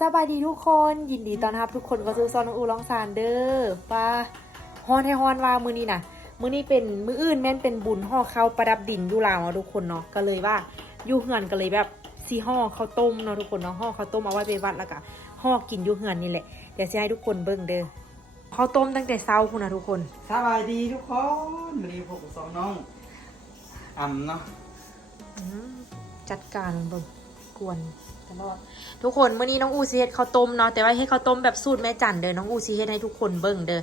สบายดีทุกคนยินดีต้อนรับทุกคนเข้าสู่ซอนองอูลองซานเด้อว่าฮอนให้ฮอนว่ามือนี้นะมือนี้เป็นมืออื่นแม่นเป็นบุญห่อข้าวประดับดินอยู่ลาวเนาะทุกคนเนาะก็เลยว่าอยู่เหือนก็เลยแบบซีห่อข้าวต้มเนาะทุกคนเนาะห่อข้าวต้มเอาไว้ไปวัดแล้วก็ห่อกินอยู่เหือนนี่แหละเดี๋ยวจะให้ทุกคนเบิ่งเด้อข้าวต้มตั้งแต่เช้าคุณนะทุกคนสบายดีทุกคนวันนี้พวกสองน้องอ่ำเนาะอืมจัดการเบิ่งกวน ตลอดทุกคนมื้อนี้น้องอูซีเฮ็ดข้าวต้มเนาะแต่ว่าเฮ็ดข้าวต้มแบบสูตรแม่จันเด้อน้องอูซีเฮ็ดให้ทุกคนเบิ่งเด้อ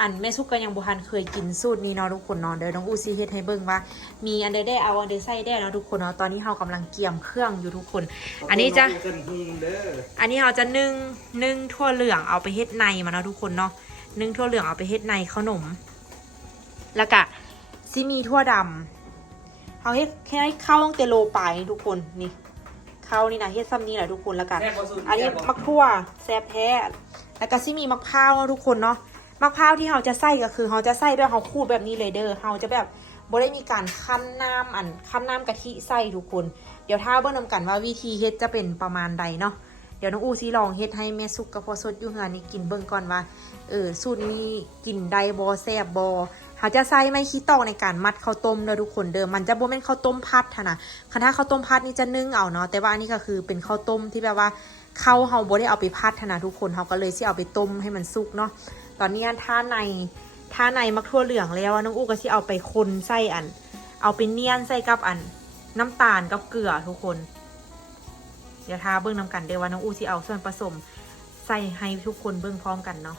อันแม่ซุกก็ยังบ่ทันเคยกินสูตรนี้เนาะทุกคนเนาะเด้อน้องอูซีเฮ็ดให้เบิ่งว่า มีอันใดได้เอาอันใดใส่ได้เนาะทุกคนเนาะตอนนี้เฮากำลังเกี่ยมเครื่องอยู่ทุกคน อันนี้จะเส้นหุงเด้ออันนี้เราจะนึ่งนึ่งทั่วเหลืองเอาไปเฮ็ดในมาเนาะทุกคนเนาะนึ่งทั่วเหลืองเอาไปเฮ็ดในขนม แล้วก็ซิมีทั่วดำเอาเฮ็ดแค่ให้เข้าตั้งแต่โลปลายนี่ทุกคนนี่เข้านี่นะเฮ็ดซ้ำนี่แหละทุกคนแล้วกันแซ่บบ่สุดอันนี้แซ่บบ่มักทั่วแซ่บแท้แล้วก็ซิมีมักพร้าวเนาะทุกคนเนาะมักพร้าวที่เราจะใส่ก็คือเราจะใส่ด้วยเราขูดแบบนี้เลยเด้อเราจะแบบบ่ได้มีการคั้นน้ำอันคั้นน้ำกะทิใส่ทุกคน เดี๋ยวถ้าเบิ่งนำกันว่าวิธีเฮ็ดจะเป็นประมาณใดเนาะเดี๋ยวน้องอูซีลองเฮ็ดให้แม่สุกกับพ่อสดอยู่เฮือนนี่กินเบิ่งก่อนว่าเออสูตรนี้กินได้บ่แซ่บบ่ เขาจะใส่ไม้ขี้ตอกในการมัดข้าวต้มเด้อทุกคนเด้อมันจะบ่แม่นข้าวต้มพัดนะคันถ้าข้าวต้มพัดนี่จะนึ่งเอาเนาะแต่ว่าอันนี้ก็คือเป็นข้าวต้มที่แบบว่าข้าวเฮาบ่ได้เอาไปพัดนะทุกคนเฮาก็เลยสิเอาไปต้มให้มันสุกเนาะตอนนี้อันท่าในท่าในมักทั่วเหลืองแล้วน้องอูก็สิเอาไปคนใส่อัน เอาไปเนียนใส่กับอัน น้ำตาลกับเกลือทุกคน เดี๋ยวทาเบิ้องนำกันเดี๋ยวว่าน้องอูสิเอาส่วนผสมใส่ให้ทุกคนเบิ้องพร้อมกันเนาะ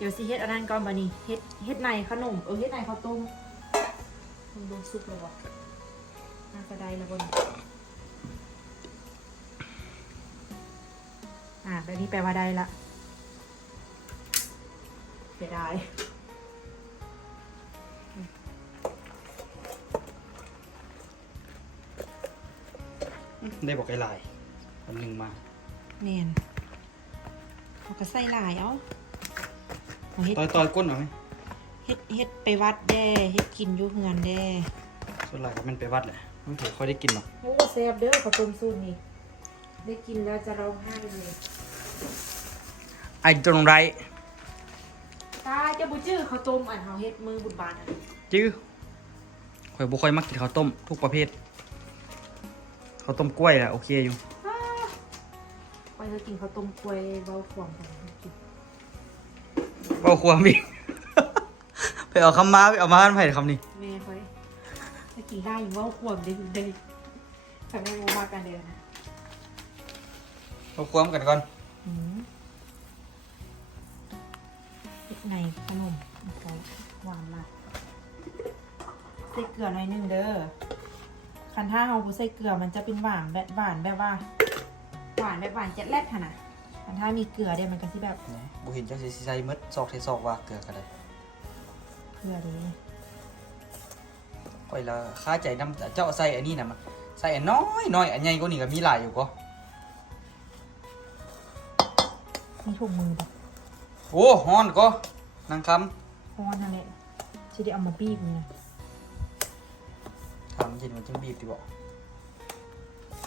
เดี๋ยวสิเฮ็ดอันนั้นก่อนบานี้เฮ็ดเฮ็ดในขนมเออเฮ็ดในข้าวต้มมันดูสุกเลยวะน่าจะได้แล้วบนอ่าแบบนี้แปลว่าได้ละเสียดายได้บอกไอ้ลายคนหนึ่งมาเนียนเขาก็ใส่หลายเอ้า เอาเฮ็ดต่อยต่อยก้นหน่อยไหมเฮ็ดเฮ็ดไปวัดแด้เฮ็ดกินอยู่เฮือนแด้ส่วนหลายก็เป็นไปวัดแหละไม่ถือค่อยได้กินหรอกโอ้แซ่บเด้อข้าวต้มสูตรนี้ได้กินแล้วจะร้องไห้เลยไอ้ตรงไรตาจะบ่จื้อข้าวต้มอันเฮาเฮ็ดมือบุญบานอันจื้อข่อยบ่ค่อยมักกินข้าวต้มทุกประเภทข้าวต้มกล้วยแหละโอเคอยู่ ไปจะกินข้าวต้มกล้วยเว้าขวางกันกิน เบาความอีก ไปเอาคำมาไปเอามาให้ไผ่คำนี้แม่ค่อยจะกินได้อยู่เว้าขวางเด้เด้ถ้าแม่บ่มากันเด้อนะเบาความกันก่อนหืมเฮ็ดในขนมเขาหวานมากใส่เกลือหน่อยหนึงเด้อคันถ้าเราบ่ใส่เกลือมันจะเป็นหวานแบบหวานแบบว่า หวานแบบหวานเจ็ดแรดค่ะนะ คันถ้ามีเกลือเดี๋ยวมันก็สิแบบบุเห็นเจ้าสิใส่มดซอกเทซอกว่าเกลือกันเลยเกลือดีข่อยละค่าใจน้ำเจ้าใส่อันนี้นะมันใส่อันน้อยน้อยอันใหญ่กว่านี้ก็มีหลายอยู่ก็มีถุงมือแบบโอ้ฮ้อนก็นางคพอนนั่นแหละที่ได้เอามาบีบนี่นะำถามเย็นมันจังบีบดีบ่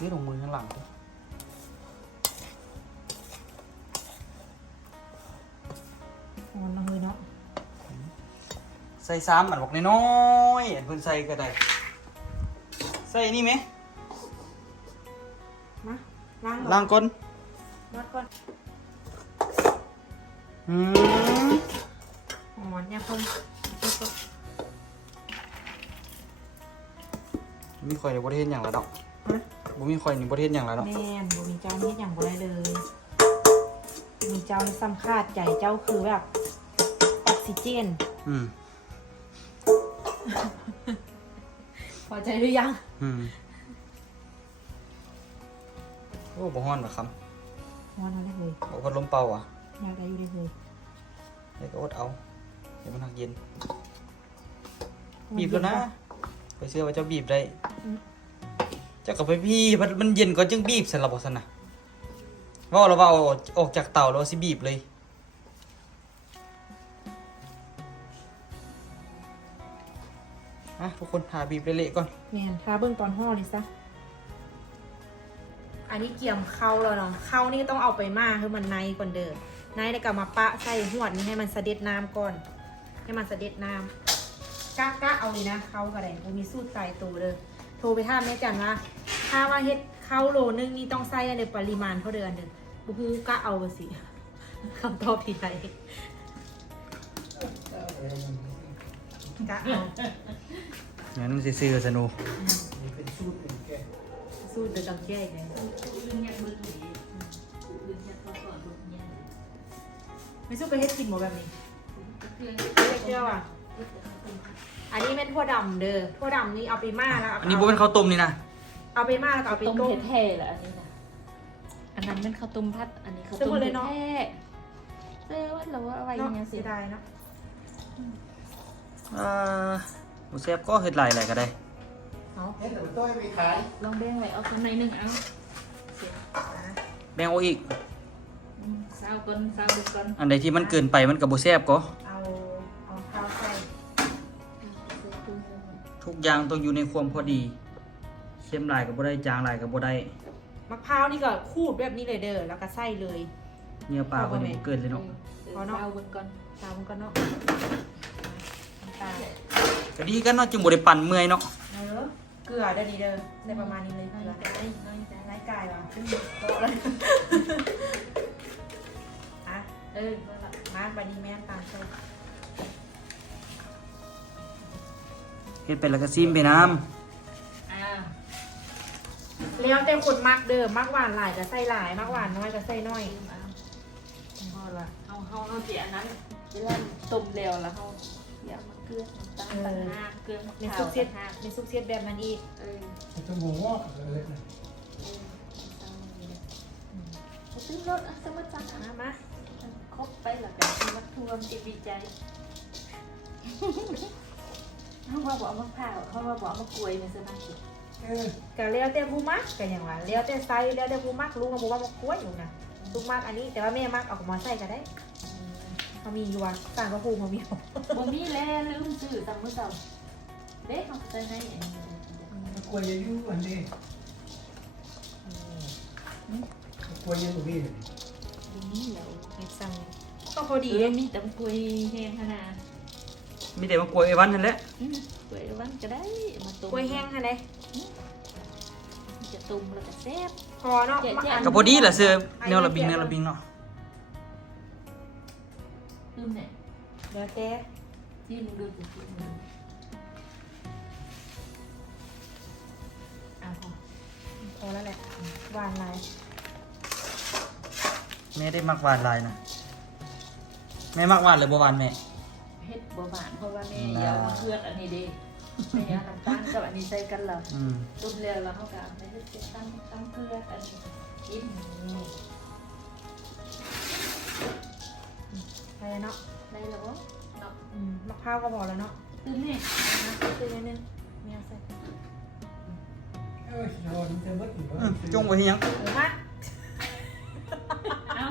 นี่ลงมือข้างหลังดิพอ มาเลยเนาะใส่ซ้ำอันบอกน้อยๆอันเพิ่นใส่ก็ได้ ใส่อันนี่ไหมมาล้างล้างก้นมัดก่อนอืมหอนเนี่ยพมมีข่อยในประเทศอย่างละดอกฮะบ่มีข่อยในประเทศอย่างละดอกแม่นบ่มีเจ้านี่อย่างบ่ได้เลย มีเจ้านี่สำคาดใจเจ้าคือแบบออก ซิเจน อืม พอใจหรือยัง อืม โอ้บ่ฮ้อนหรอครับฮอนเอาได้เลยบ่พัดลมเป่าอะอยากได้อยู่ได้เลยเดี๋ยวก็อดเอา เดี๋ยวมันหักเย็น บีบแล้วนะไปเชื่อว่าเจ้าบีบได้อืมเจ้ากับไปพี่มันมันเย็นก่อนจึงบีบสำหรับบ่ซั่นน่ะว่าเราว่าเอาออกจากเตาแล้วสิบีบเลย ทุกคนหาบีบเละๆก่อนแม่นถ้าเบิ่งตอนห่อเลยซะอันนี้เกี่ยมเข้าแล้วเนาะเข้านี่ต้องเอาไปมาให้มันในก่อนเด้อในแล้วก็มาปะใส่หวดนี่ให้มันเสด็จน้ำก่อน ให้มันเสด็จน้ำกะกะเอาเลยนะเข้าก็ได้บ่มีสูตรตายตัวเด้อโทรไปถามแม่จันว่าถ้าว่าเฮ็ดเข้าโลนึงนี่ต้องใส่อันเดอปริมาณเท่าเดือนเด้อบ่ฮู้กะเอาไปสิคำตอบที่ใดกะเอา งั้นซื่อๆสนุกนี่เป็นสูตรเป็นแกสูตรเดือดำแย่ไงลืมยักมือถือลืมยักมาก่อนลูกเนี่ยไม่สู้ไปเฮ็ดกินหมดแบบนี้เพื่อนเรียกเจ้าอะอันนี้เป็นถั่วดำเด้อถั่วดำนี่เอาไปม่าแล้วอันนี้บ่เป็นข้าวต้มนี่นะเอาไปม่าแล้วก็เอาไปต้มต้มเผ็ดแท้แหละอันนี้นะอันนั้นเป็นข้าวต้มพัด อันนี้ข้าวเสร็จต้หมมดเลเผ็ยดเนาะแท้เออว่าเราว่าอะไรเนาะเนี่ยสิเสียดายเนาะ เอ่อบ่แซ่บก็เฮ็ดหลายๆก็ได้เอาเห็นหรือต้อยไปขายลองแบ่งไว้เอาข้างในหนึ่งเอาแบ่งเอาอีก อืมซาวก่อนซาวดูก่อนอันใดที่มันเกินไปมันก็บ่แซ่บก็เอาเอาข้าวใส่ทุกอย่างต้องอยู่ในความพอดีเค็มหลายก็บ่ได้จางหลายก็บ่ได้มะพร้าวนี่ก็ขูดแบบนี้เลยเด้อแล้วก็ใส่เลย เนื้อปลาก็นี่บ่เกินเลยเนาะเอาเนาะซาวเบิ่งก่อนตามกันเนาะน้ำตาล ก็ดีกันเนาะจึงบ่ได้ปั่นเมื่อยเนาะเออเกลือเด้อนี่เด้อในประมาณนี้เลยเกน้อยลือใจน้อยใจไร้กายว่ะขึ้นโต๊ะเลยอะเออนั่นล่ะมาบัดนี้แม่ตามโต๊ะเฮ็ดไปแล้วก็ซิมไปน้ำอ่าแล้วแต่คนมักเด้อมักหวานหลายก็ใส่หลายมักหวานน้อยก็ใส่น้อยชิมเอาพอละเฮาเฮาเฮาสิอันนั้นเวลาต้มแล้วแล้วเฮาเดี๋ยวมา เกลือน้ำตาลต่างหากเกลือในพร้าซุวปเสียดต่างหากในซุปเสียดแบบนั้นอีกเออจะหมูงอกเลยนะซื้อรถอะสมัครจังมามาครบไปหลักการที่วัดทวมจิตดีใจเขาว่าบอกเอามะพร้าวเขาว่าบอกเอามะกล้วยมาสมัครสิเออก็แล้วแต่ผู้มักก็อย่างว่าแล้วแต่ไซส์แล้วแต่ผู้มักลุงกับผู้ว่ามักกล้วยอยู่นะลุงมักอันนี้แต่ว่าแม่มักเอาของมาใส่ก็ได้ เขามีอยู่ว่ะต่างกับผู้เขามีบ่มีแล้วลืมซื้อตามมื้อเช้าเด็กเขาใจในอันนี้กล้วยยังอยู่อันนี้กล้วยยังอยู่นี่บ่มีแล้วเฮ็ดสั่งก็พอดีดีมีแต่มะกล้วยแห้งขนาดมีแต่มากล้วยไอ้วันนั่นแหละอืมกล้วยวันก็ได้มาต้มกล้วยแห้งค่ะเด้จะต้มแล้วก็แซ่บ พอเนาะแกะๆก็พอดีล่ะเสื้อแนวระบิงแนวระบิงเนาะลื มเนี่ยแล้วแต่ที่มึงดูสิที่มึงดูอะพอพอแล้วแหละหวานหลายแม่ได้มักหวานหลายนะแม่มักหวานหรือบ่หวานแม่เฮ็ดบ่หวานเพราะว่าแม่อยาวมาเคลือกอันนี้เด้แม่เอาน้ำตาลกับอันนี้ใส่กันแล้วอืมต้มแล้วแล้วเขาก็เอาไปเฮ็ดเป็นตั้งตั้งเกลือกันกิน ใช่เนาะได้แล้วบ่เนาะอืมมะพร้าวก็พอแล้วเนาะตื่นนี่นะคือนิดนึงเนี่ยใส่เออโดนจะมดอยู่อืมจงไว้ที่หยังหมูมะเอ้า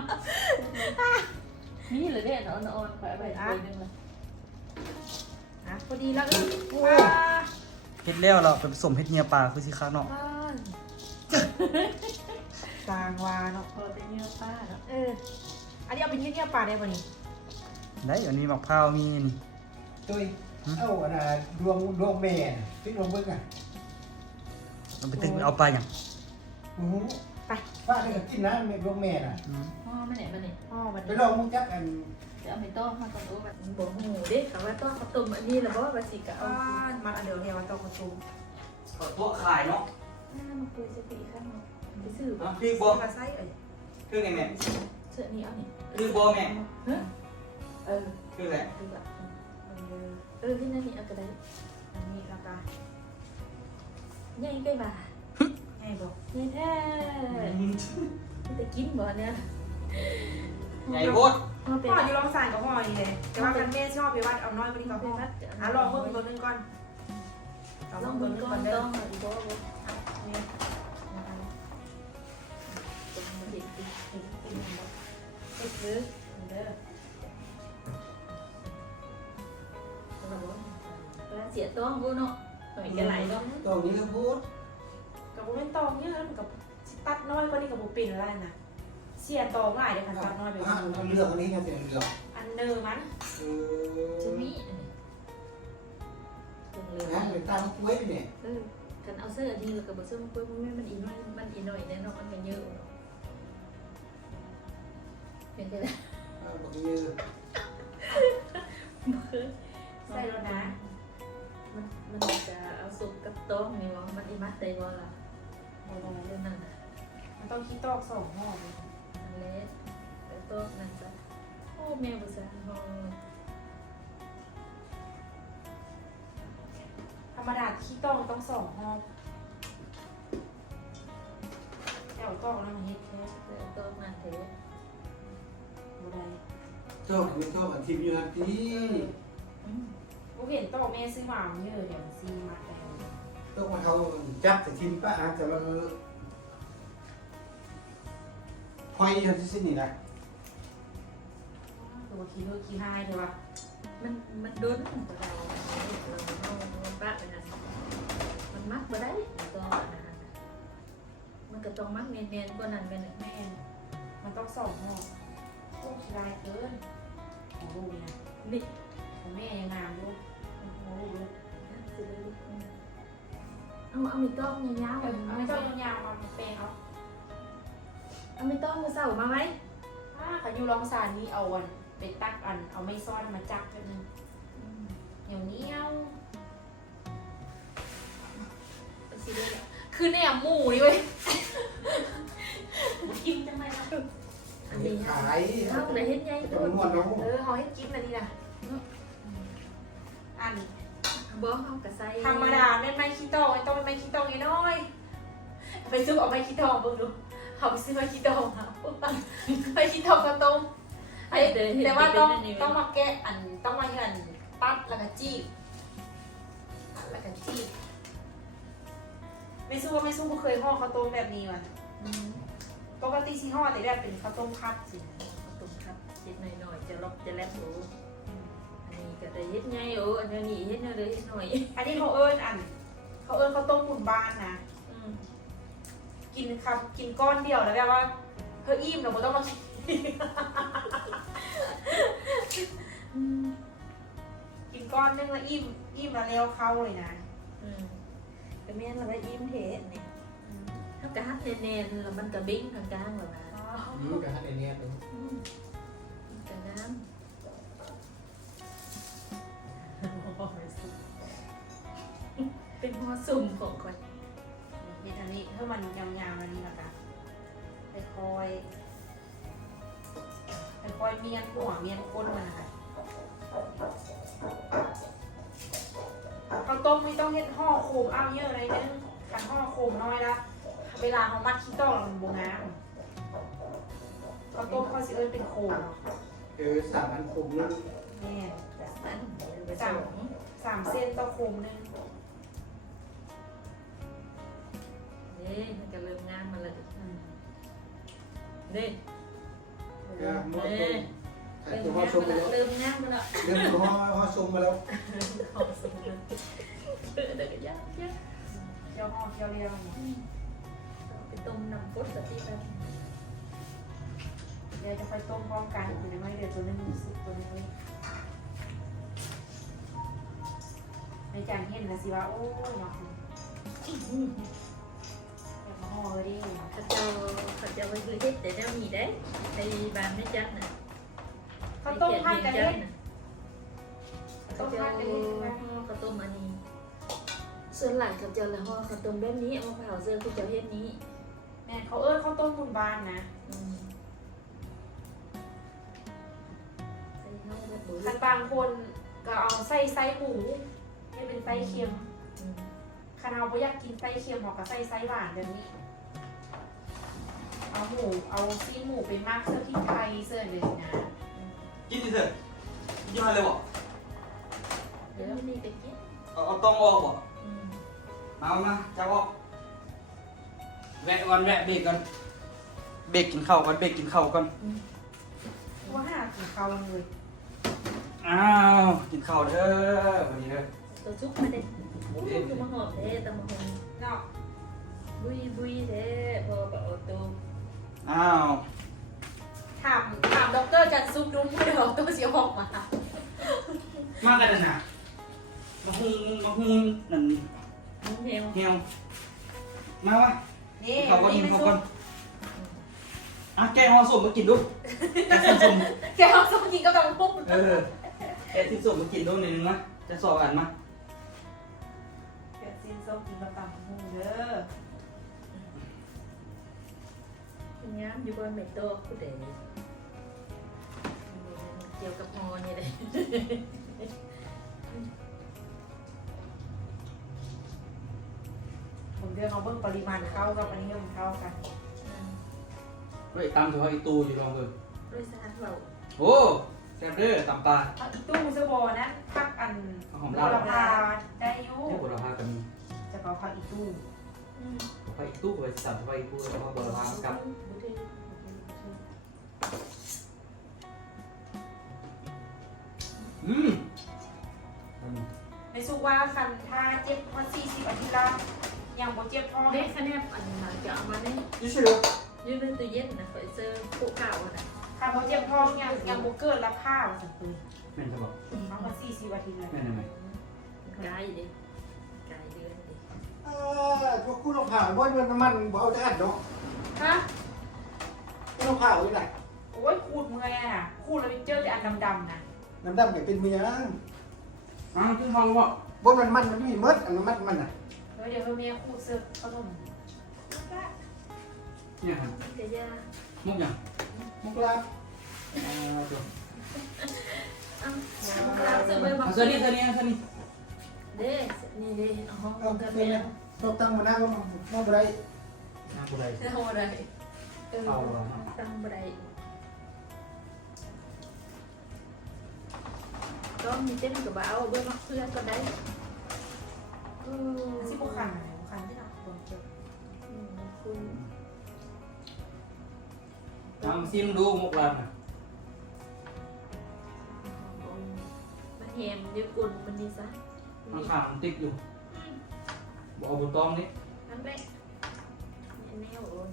นี่เหรอเด้เนาะอ่อนๆขอเอาไปถ้วยหนึงละอะพอดีแล้วเออว้าเฮ็ดแล้วเราไปผสมเฮ็ดเนื้อปลาคือสิคักเนาะบ้านกลางวาเนาะพอได้เนื้อปลาเนาะเอออันนี้เอาไปยืดเยี่ยปลาได้ป่ะนี่ ได้อันนี้มะพร้าวมีนี่ตุ้ยเอ้าอันน่ะดวงดวงแม่พี่ดวงเบิ้งอะเอาไปตึกเอาปลาหยังโอ้โหไปป้าเนี่ยกินน้ำดวงแม่น่ะอืมพ่อมาไหนมานี่พ่อมันไปลองมุกจักอันจะเอาไปต้มมาก่อนโอ้แบบบ่ฮู้เด้เขาว่าต้มข้าวต้มอันนี้แล้วบ่ว่าสิก็เอาอ่ามันอันเดียวเดียวมันต้องกระซูขอตัวขายเนาะหน้ามาคุยจะไปอีกข้างนึงไปซื้อบ่อะคือบ่กระไส้เอ้ยคือไงแม่เสื้อนี้เอานี่คือบ่แม่ฮะ เออคือแหละคือแบบเออเออที่นั่นนี่เอาก็ได้อันนี้แล้วก็ใหญ่ใกล้บ่าให้บอกใหญ่แท้แต่กินบ่เนี่ยใหญ่โพดเอาไปพ่อวัดอยู่ลองสานกับพ่อนี่เลยแต่ว่าคันแม่ชอบไปวัดเอาน้อยกว่านี้ก็พออะลองเพิ่มตัวนึงก่อนลองเบิ่งก่อนเด้ต้อองเอาอีกบ่บ่นี่ตรงมาเด็กดิเด็กกินบ่ไปซื้อเด้อ เสียต้องบ่เนาะหน่อยจะไหลเนาะตรงนี้ก็พูดกับโมเมนตองเนี่ยมันกับตัดน้อยก็นี่กับบุปินอะไรนะเสียตองง่ายเดี๋ยวคันตัดน้อยไปอะมันเลือกอันนี้กันเป็นเลือกอันเนอร์มันเอจะอมีอันนี้จังเลยนะเป็นตามกล้วยเนี่ยเออกันเอาเสื้อนี่แล้วก็บ่เสื้อมันเปื้อนมันมันอีน้อยมันอีหน่อยแน่นอนมันก็เยอะเนาะเป็นไปได้เอาบอกยืดบ่เคยใส่แล้วนะมันมัน จะเอาสุกกับโต๊ะนี่ว่ามันอีมัดได้บ่ล่ะบ่บ่เรื่องนั้นน่ะมันต้องคิดตอกสองห่อเลยมันเละแต่โต๊ะนั่นจ้ะโอ้แม่บ่ซั่นฮอธรรมดาขี้ตอกต้องสองห่อแอวตอกแล้วมันเฮ็ดแค่แต่โต๊ะมันเทบ่ได้ชอบไม่ชอบอันทีมอยู่ฮันทีอืม กูเห็นตอกแม่ซื้อมาเยอะเดี๋ยวซีมาแต่ ต้องมาเขาจับแต่ทีมป้าอาจจะว่าพอยฮันที่สิ้นนี่นะคือว่าขี้เลือกขี้หายเถอะวะมันมันโดนบ่ได้เราเราเราปะไปนั่นมันมักบ่ได้โต๊ะอันนั้นน่ะมันก็ต้องมักเนียนๆกว่านั้นแม่นแม่นมันต้องสองห่อโอ้ขี้ลายเกินของลูกนี่นะนี่ของแม่ยังงามลูกของลูกลูก เอาเอาไม่ต้องยาวๆเอาเอาไม่ไม่ต้ต้อองงยาวๆมาเปย์เอาเอาไม่ต้องมือเสามาไหมถ้าเขาอยู่รองสารนี้เอาอันไปตักอัน เอาไม่ซ่อนมาจับกันนึงเหนียวเหนียวเอาสิเลยล่ะคือแหนมหมูนี่เว้ยกินจังเลยนะอันนี้ขาเอายเอาไหนเฮ็ดใหญ่จะตัวนวดน้องเออเขาให้กินมาดีนะอัน บ่เอากระใส่ธรรมดาเป็นไม้ขี้ตองไอ้ต้องเป็นไม้ขี้ตองน้อยๆไปซื้อเอาไม้ขี้ตองเบิ่งดูเขาไปซื้อไม้ขี้ตองมาไม้ขี้ตองมาต้มไอ้แต่ว่าต้องต้องมาแกะอันต้องมาเห็นตัดแล้วก็จี้แล้วก็จี้ไม่สู้ว่าไม่สู้ก็เคยห่อข้าวต้มแบบนี้ว่ะอืมปกติซีห่อแต่แบบเป็นข้าวต้มคัดสิเอาตุ่มครับเฮ็ดหน่อยๆจะลบจะแลบดูอันนี้ ก็ได้เฮ็ดใหญ่โอ้อันนี้เฮ็ดหน่อยเลยเฮ็ดหน่อยอันนี้เขาเอิ้นอัน เขาเอิ้นข้าวต้มบุญบ้านนะ อืมกินคำกินก้อนเดียวแล้วแบบว่าเธออิ่มเราไม่ต้องมากินอืมกินก้อนนึงแล้วอิ่มอิ่มแล้วเร็วเข้าเลยนะอืมก็แม่นเราได้ยิ้มเฮ็ดนี่ถ้าก็ฮัดแน่ๆแล้วมันก็บิ้งทางกลางแล้วนะ อืมกับฮันเนี่ยเป็น อืม เป็นหัวสุ่มของคนเม็ดอันนี้ถ้ามันยาวๆอันนี้ละกันไปคอยไปคอยเมียนหัวเมียนก้นมันนะคะข้าวต้มไม่ต้องเฮ็ดห่อโคมอ้าเยอะอะไรนึงขันห่อโคมน้อยละเวลาเขามัดขี้ต้อมันบงงามข้าวต้มเขาสิเอิ้นเป็นโคมเนาะเออสามพันคมนึงแม่นนั่นไปสาส่มงสามเส้นต่อโคมหนึง นี่มันก็เริ่มงามมาแล้วอืมนี่ก็มดตรงใส่เริ่มตัวห่งาอมชมมาไปแล้วเริ่มงามมาแล้วเรื่องตัวห่อห่อชมมาแล้วหอมสุดเดี๋ยวก็ยากยากเคี่ยวห่อเคี่ยวเรียวเนี่ยเอาไปต้มน้ำกดสักทีแบบเดี๋ยวจะค่อยต้มพร้อมกันอยู่ในไม้เดี๋ยวตัวนึงสุกตัวนึงไว้ในจานเห็นนะสิว่าโอ้ย มาคุณอยากมาห่อเลยดิข้าเจ้าข้าเจ้าไปคือเฮ็ดแต่แนวนี้ได้ในบ้านไม่จัดน่ะข้าวต้มพัดกันเฮ็เล่ดนน่ะข้าวต้ข้ามวพัเจ้าดกันเล่นใช่ไหมห่อข้าวต้มอันนี้ส่วนหลายข้าวเจ้าละห่อข้าวต้มแบบนี้เอามาเผาเสื้อข้าวเจ้าเฮ็ดนี้แม่เขาเอิ้นข้าวต้มบุญบานนะอืมใส่ข้าวแบบบุ้คันบางคนก็เอาไส้ไส้หมูให้เป็นไส้เค็มอืมคันเอาไม่อยากกินไส้เค็มหรอกก็ไส้ไส้หวานแบบนี้ เอาหมู เอาซีนหมูเป็นมากเสื้อพริกไทยเสื้อเลยนะกินดิเถอะยี่ห้อเลยบอกเดี๋ยวนี่ไปกินเอาเอาต้องออกบอกอืมมาเอามาจะออกแวะก่อนแวะเบรกก่อนเบรกกินข้าวก่อนเบรกกินข้าวก่อนว่าหากินข้าวเลยอ้าวกินข้าวเด้อวันนี้เด้อตัวชุบมาเด็ดโอ้ยคือมาหอมเด้แต่มาหอมเนาะบุยบุยเด้พอแบบเอาตัว อ้าวถามถามด็อกเตอร์กันซุปดูเมื่อด็อกเตอร์เสียออกมา มากันนะมาหุงมาหุงนั่นมึงเฮลเหี่ยวมาวะนี่เขาก่อนนี่ไม่เขาซุก่อปนอะแกงห่อส้มมากินดูแกงส้มแกเอาส้มกินก็ต้องพุ่งเออแกงที่ส้มมากินดูหนึ่งนะจะสอบอ่านมา แกซินส้มกินก็ต้องพุ่งเด้อ ย้ำอยู่บนเมโต้กูเด้เกี่ยวกับฮอนี่เลยผมเดือเอาเบิ่งปริมาณเข้ากับอันนี้มันเข้ากันเฮ้ยตามเฉพาะอีตูอยู่ลองเบิ่งบริษัทเราโอ้แซ่บเด้อตำปลาเอาอีตู้เซอร์โบนะพักอันหอมโบลาวราพาได้อยู่ที่บุรพากันมีจะเอาผักอีตู้อืมไปอีตู้ไปสั่งไปอีตู้แล้วก็บุรพากับบุ ว่าคันถ้าเจ็บมันสี่สิบอาทิตย์ละยังบ่เจ็บท้องเด็กคะแนนอันมาจะเอามาเนี่ยยี่สิบยืนในตู้เย็นนะไปเจอผู้ข่าวนะคันบ่เจ็บท้องยังยังบ่เกิดละผ้าว่าซั่นเพิ่นแม่นจะบอกเอามาสี่สิบอาทิตย์ละแม่นทำไมกายดิกายเดือนดิเออพวกคุณเอาผ่าบ่มันน้ำมันบ่เอาแต่อัดเนาะฮะคุณเอาผ่าไว้ไหนโอ้ยขูดเมื่อยอะขูดแล้วเจอแต่อันดำๆน่ะน้ำดำเนี่ยเป็นเมียอ้าวขึ้นห้องบอก บ่มันมันมันมีมดอันน้ำมันมันน่ะแล้วเดี๋ยวเมียขูดเสื้อเขาต้มเนี่ยครับมันจะยามุกยังมุกลาบอ่าตัวอ้าวเราจะไปบอกเอาเสื้อนี้เสื้อนี้เสื้อนี้เด้นี่เด้ห้องเอากันเป็นแล้วต้องตั้งมาหน้าก็มองบ่ได้น้ำกูได้เอาอะไรเออตั้งบันได ก็มีเต้นกับเอาเบื้องเพื่อนก็ได้เออสิบ่คันบ่คันที่น่ะบ่เจ็บคุณทำซิมดูมุกลานน่ะมันแหมยืดกุนมันดีซะมันขามันติดอยู่บอกเอาบุตองนี่นั่นแหละแนวโอน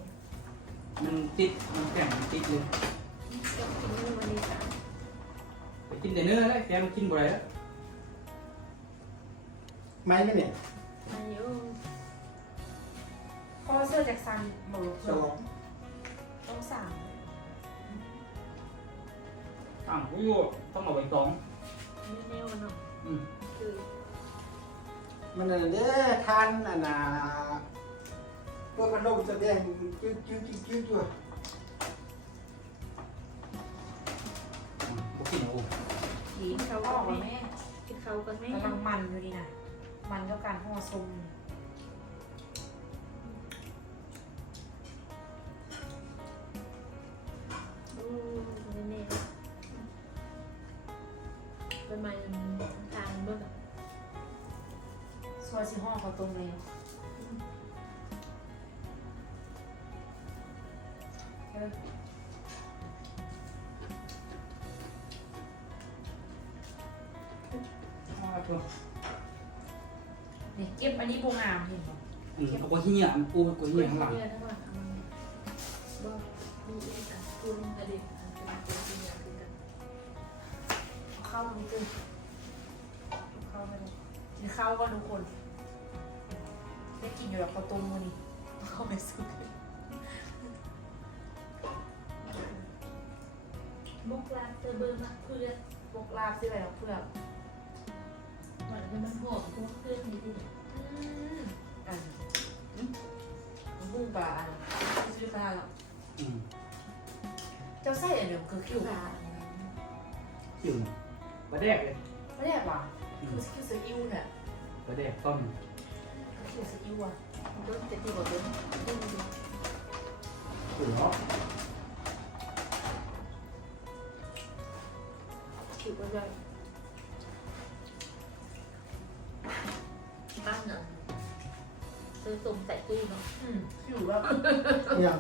มันติดมันแข็งมันติดเลยกับกินมันดีซะ ไปกินแต่เนื้อเลยแกมันกินบ่ได้แล้วไม้กันเนี่ยอายุพอเสื้อจากซันบ่สเพิ่อนงต้องสามต่างผู้ต้องเอาไปตองแนวเนาะอืมคือมันน่ะเด้อทานอันน่ะพวกพันลมแสดงจิ้วจิ้วจิ้วจิ้วอยู่ บุกินเอาดีเขาก็ออกมาแม่กินเขากันไหมกำลังมันอยู่ดีนะมันก็การห่อซุมโอ้แน่เป็นมาทางเบื้องซอยสิห่อเขาตรงเลยเออห่อ เก็บอันนี้โบงามเห็นป่ะอืมเอากว่าเหี้ยมันปูกว่าเหี้ยข้างหลังเพื่อนทั้งหลังบ่มีเอกสารคุณอดีตเป็นตัวจริงอย่างคือกันเอาเข้ามาดิเอาเข้ามาเลยกินข้าวก่อนทุกคน ได้กินอยู่แบบข้าวต้มวันนี้เข้าไปสุดมุกลาเจอเบอร์มาเพื่อนพวกลาบที่อะไไม่ได้หรออืคืมอคิวซีอิ๊วเนี่ยปลาแดกต้มคิวซีอิ๊วอะโดนจะตีบอกโดนดิ้นดิถือเนาะคิวก็ย่อยบ้านเนาะซื้อตุ่มใส่ตู้เนาะอืมคิวแบบเนี่ย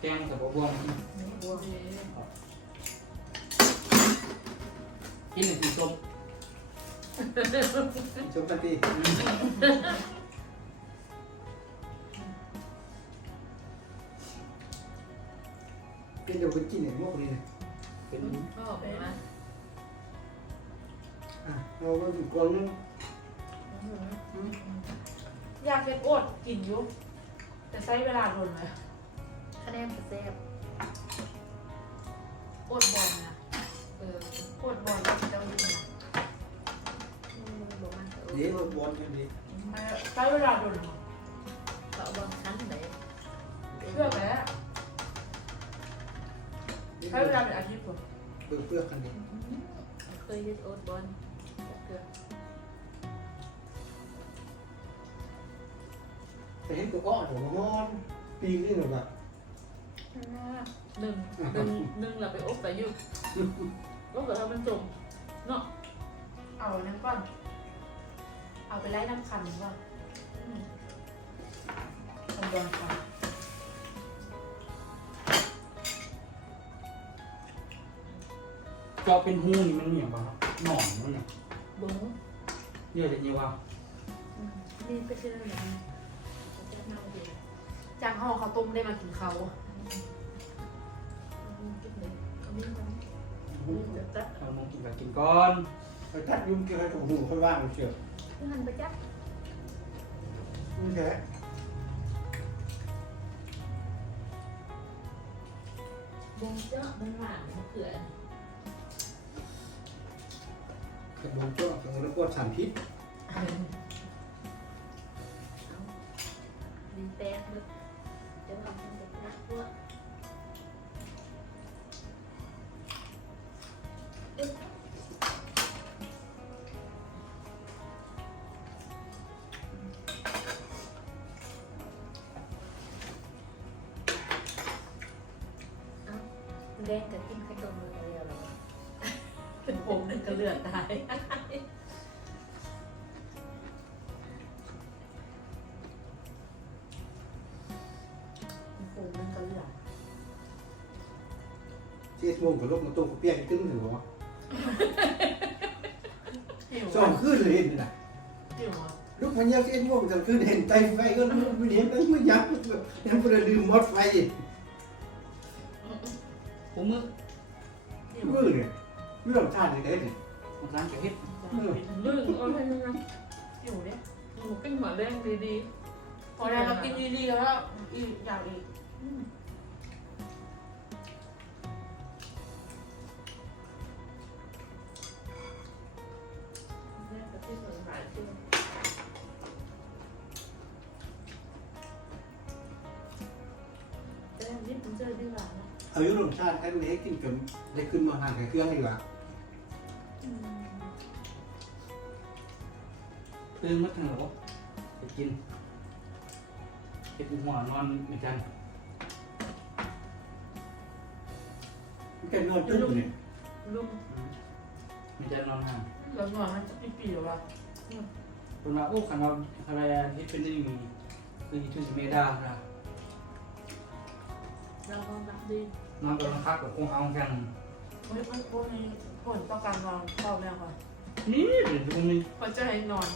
แกงกั บบวงไม่บัวกินหนึ่งสีส้มชมกันตีเป็นเดี๋ยวเป็นกินเนี่ยพวกนี้เนี่ยเป็นพ่อไปมาอะเราก็อยู่กองนึงอยากเป็นอดกินอยู่แต่ใช้เวลาโดนเลย คะแนนแซ่บอดบอลนะ เอออดบอลแล้วจะวิ่งนะมันบอกมันเอเดี๋ยวอเราบอลกันดีใช้เวลาโดนเขาบอลคันไหนเพื่อแล้วใช้เวลาเป็นอาทิตย์ผมเพื่อเพื่อกันดีเคยยึดโอ๊ตบอลเกือบแต่เห็นตัวอ้อหัวงอนปีนี่หนูแบบ หนึ่งหนึ่งหนึ่งเราไปอบไปอยู่อบกับเรามันจมเนาะเอานั้นก่อน เอาไปไล่น้ำคันก่อนทำบอลก่อนเจาะเป็นหูนี่มันเหนียวป่ะครับหนอนมันเนี่ยบุ้งเยอะจะเยอะว่านี่ไปเชื่ออะไรจะเมาดีจางห่อข้าวต้มได้มากินเขากิน เลยก็มีมันมีจะตัดเรามองกินแบบกินก้อนไปตัดยุ่งเกี่ยวกับหูค่อยว่างเชียวคือหันไปจับนี่แค่วงเจาะมันหวานมันเกลือกระดูกก็ตรงนั้นก็สารพิษดีแป้งเลยจะทำเป็นแบบนักพวก แดงกับกินขนมเลยเดียวเราเป็นผมนึงก็เลือดตายปูมันก็เหลือเจ็ดโมงกับลูกมาต้มกับเปียกตึ้งถึงหัวหิวสองคืนเลยเห็นนะหิวอะลูกมันยากเจ็ดโมงกลางคืนเห็นไตไฟก็ไม่เห็นไตไม่ยับยังก็เลยลืมมอดไฟ ผมมือหิวมือเนี่ยไม่ต้องทานเลยเนี่ยบางครั้งจะเฮ็ดลึ่งเอาให้มันนะหิวเนี่ยหมูปิ้งหัวแรงดีพอแล้วเรากินดีๆแล้วก็อีกอยากอีก ว่านะอายุรสชาติแค่เล็กกินจนได้ขึ้นมาหางเครื่องดีกว่าตื่นมาทางหรอไปกินเฮ็ดหัวนอนเหมือนกันแค่นอนตึ้งเนี่ยลุงมันจะนอนห่างแล้วนอนมันจะปีๆหรอวะคนมาโอ้ขันเราอะไรที่เป็นนี่มีคือชุดเมดาครับเราลองรับดี นอนกับนอนพักกับคงเอากันเฮ้ยมันพวกนี้ผลต่อการนอนเบาแล้วค่ะนี่เดี๋ยวตรงนี้เขาจะให้นอน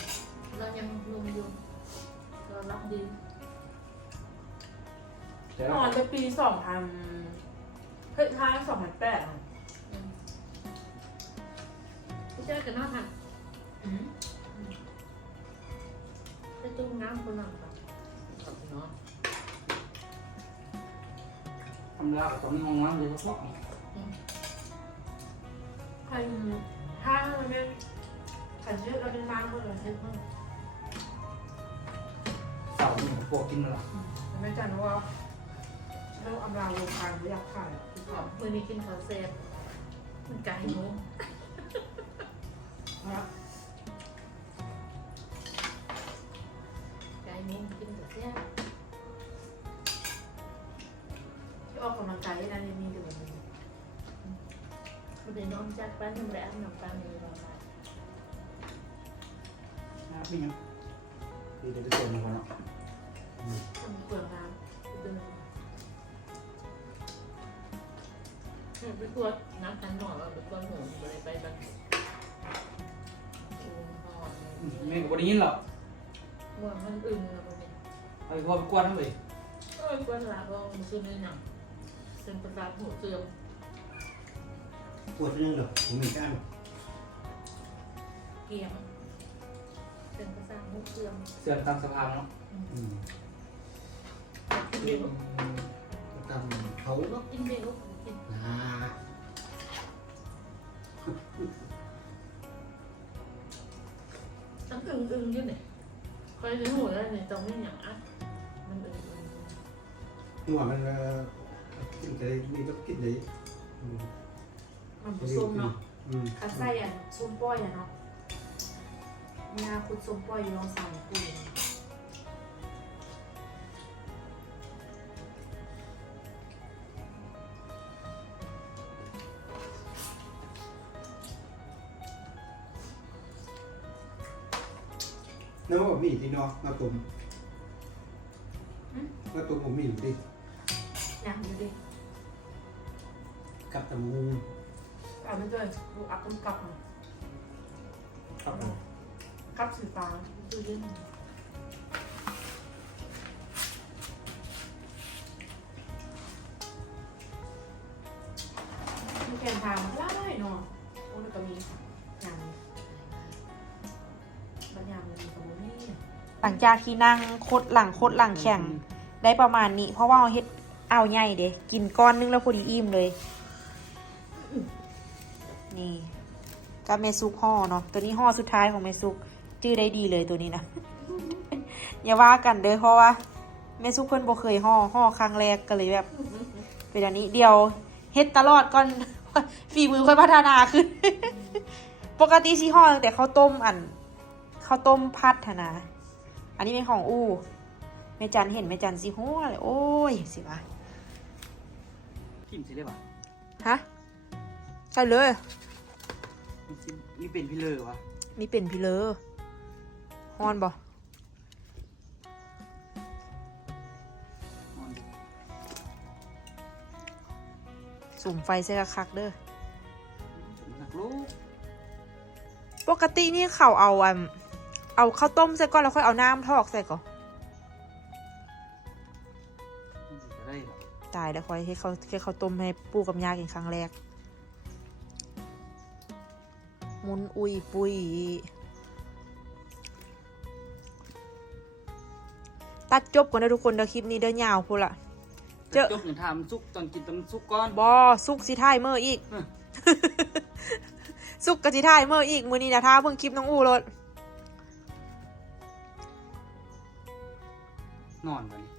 เรายังลุงอยู่เรารับดีแต่นเราอนไปปีสองพันเฮ้ยท้ายสองพันแปดอะพี่เจอกันเนาะค่ะไปจุ่มน้ำคนหลังค่ะขอบคุณเนาะ ทำแล้วตอนนี้ห้องน้ำเลยเฉพาะใครถ้ามันเป็นขันชื่อเราเป็นร้านคนละเช่นเพิ่มเสาเนี่ยพวกกินมาละแต่ไม่จันว่าเราอำลาโรงการไม่อยากขายเมือนี้กินข้าเซฟมันไก่หมู ไปตรวจน้ำกันหน่อยว่าไปตรวจหมูไปไปบ้านแม่ก็บ่ได้ยินหรอกว่ามันอึ้งแล้วมันเนี่ยไอ้พ่อไปกวนทั้งเลยเอ้ยกวนหลังเราซื้อในหนังเป็นประสาทหูเสื่อมปวดยังเหรอผมมีก้านเกียงเป็นประสาทหูเสื่อมเสื่อมตามสภาพเนาะอืมกินเด็กตำเขาเนาะกินเด็ก กินอ่าตั้งอึ้งอึ้งอยู่เนี่ยคอยซื้อหูได้เนี่ยตรงนี้อย่างอะมันอึ้งอึ้งหัวมันเอ่อกินได้มีก็กินได้อืมมันผสมเนาะอืมคัดไส้อันส้มป้อยอะเนาะมีนาคุดส้มป้อยอยู่ลองสั่งคุย แล้วมันก็มีที่เนาะมาตุ่มมาตุ่มผมมีอยู่ที่อย่างอยู่ดิกับตำมุงอะมันด้วยดูอักกำกับมาครับผมกับสีฟ้าดูเย็นมี ลังจากที่นั่งโคดหลังโคดหลังแข่งได้ประมาณนี้ เพราะว่าเอาเฮ็ดเอาใหญ่เด้กินก้อนนึงแล้วพอดีอิ่มเลย นี่ก็เมซุกห่อเนาะตัวนี้ห่อสุดท้ายของเมซุกชื่อได้ดีเลยตัวนี้นะอย่าว่ากันเด้อเพราะว่าเมซุกเพิ่นบ่เคยห่อห่อครั้งแรกก็เลยแบบเป็นอันนี้เดียวเฮ็ดตลอดก่อนฝีมือค่อยพัฒนาขึ้น ปกติสิห่อตั้งแต่ข้าวต้มอันข้าวต้มพัดหนนะ อันนี้เป็นของอู้แม่จันเห็นแม่จันสิหัวเลยโอ้ยสิวะพิมพ์สิได้ป่ะฮะใช่เลยมันสิมีเป็นพี่เลอวะนี่เป็นพี่เลอฮอนบ่นอนสุ่มไฟใส่กระคักเด้อหนักลูกปกตินี่เขาเอาอัน เอาข้าวต้มใส่ก่อนแล้วค่อยเอาน้ำทอกใส่ก่อนมันสิจะได้หรอตายแล้วค่อยให้เขาให้เขาวต้มให้ปู่กับยากินครั้งแรกหมุนอุยปุยตัดจบก่อนนะทุกคนเดี๋ยวคลิปนี้เดินยาวพูดละเจเจออจบหนึ่งทำซุกตอนกินตอนซุกก้อนบอสุกสิท่ายเมื่ออีกอืมสุกกับสิท่ายเมื่ออีกมือนี้นะท้าเพิ่งคลิปน้องอู้รถ นอนวันนี้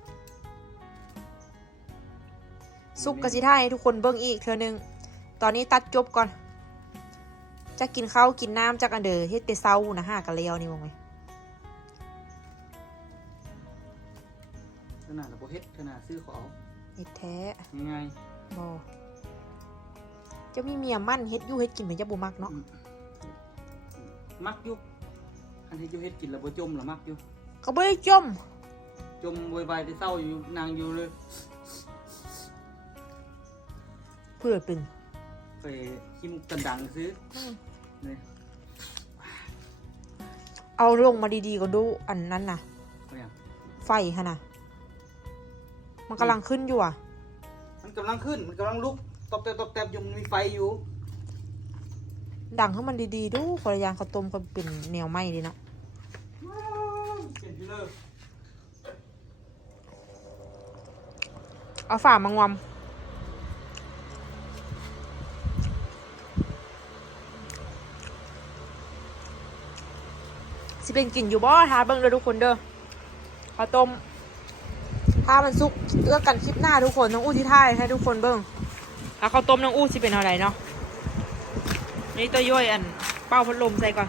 สุกกับสิท่ายให้ทุกคนเบิ่งอีกเทื่อนึงตอนนี้ตัดจบก่อน จะกินข้าวกินน้ำจากอันเดอเฮ็ดแต่เช้านะห้ากันแล้วนี่มองไงขนาดเราโบเฮ็ดขนาดซื้อของเฮ็ดแท้ง่ายบอจะมีเมียมั่นเฮ็ดอยู่เฮ็ดกินเหมือนจะบ่มักๆเนาะอืมมักอยุบอันที่อยู่เฮ็ดกินแล้วบ่จมหรอมักอยู่ก็บ่ได้จม จมโวยวายที่เศร้าอยู่นางอยู่เลยเพื่อเป็นไปคิมกันดังซื้ออืมเนี่ยเอาลงมาดีๆก็ดูอันนั้นน่ะเอาอย่างไฟค่ะน่ะมันกำลังขึ้นอยู่อะ มันกำลังขึ้น มันกำลังลุกตบแตบตบแตบอยู่มันมีไฟอยู่ ดังให้มันดีๆดูพอรยางข้าวต้มก็เป็นแนวไหม้ดีเนาะ เป็นพี่เลิก เอาฝ่ามางวมสิเป็นกลิ่นอยู่บ่ทาเบิ่งเด้อทุกคนเด้อข้าวต้มถ้ามันสุกเอื้อกันคลิปหน้าทุกคนน้องอู้ที่ท่ายให้ทุกคนเบิ่งแล้วข้าวต้มน้องอู้สิเป็นอะไรเนาะนี่ตัวย่อยอันเป้าพัดลมใส่ก่อน